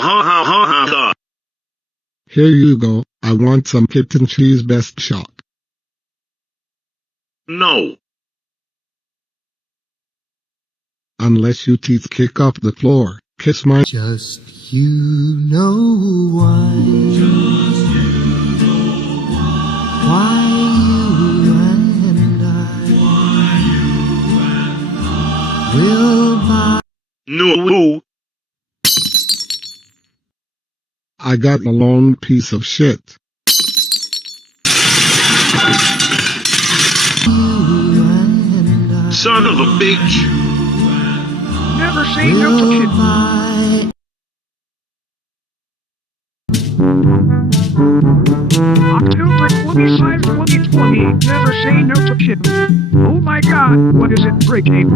ha ha ha ha. Here you go. I want some kitten cheese best shot. No. Unless you teeth kick off the floor, kiss my Just you know why. Just you know why. Why you and I will buy. No. I got a long piece of shit. Son of a bitch. Never say no to kitten. October 25, 2020. Never say no to kitten. Oh my god, what is it breaking?